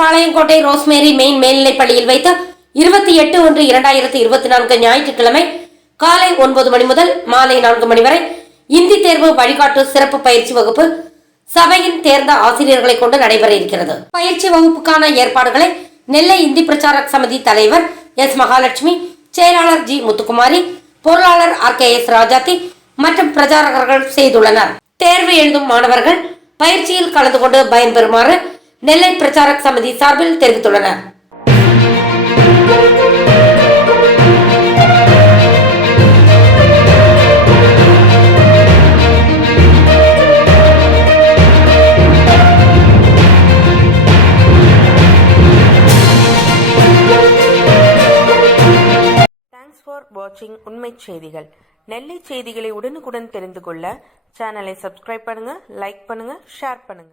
Palayamkottai rosemary main மேல்நிலைப் பள்ளியில் வைத்து இருபத்தி எட்டு ஒன்று இரண்டாயிரத்தி இருபத்தி நான்கு ஞாயிற்றுக்கிழமை காலை ஒன்பது மணி முதல் மாலை நான்கு மணி வரை இந்தி தேர்வு வழிகாட்டு சிறப்பு பயிற்சி வகுப்பு சபையின் தேர்ந்த ஆசிரியர்களை கொண்டு நடைபெற இருக்கிறது. பயிற்சி வகுப்புக்கான ஏற்பாடுகளை நெல்லை இந்தி பிரச்சார சமிதி தலைவர் எஸ் மகாலட்சுமி செயலாளர் ஜி முத்துக்குமாரி பொருளாளர் ஆர் கே எஸ் ராஜாத்தி மற்றும் பிரச்சாரகர்கள் செய்துள்ளனர். தேர்வு எழுதும் மாணவர்கள் பயிற்சியில் கலந்து கொண்டு பயன்பெறுமாறு நெல்லை பிரச்சாரக் சமிதி சார்பில் தெரிவித்துள்ளனர் வாட்சிங் உண்மை செய்திகள். நெல்லை செய்திகளை உடனுக்குடன் தெரிந்து கொள்ள சேனலை சப்ஸ்கிரைப் பண்ணுங்க லைக் பண்ணுங்க ஷேர் பண்ணுங்க.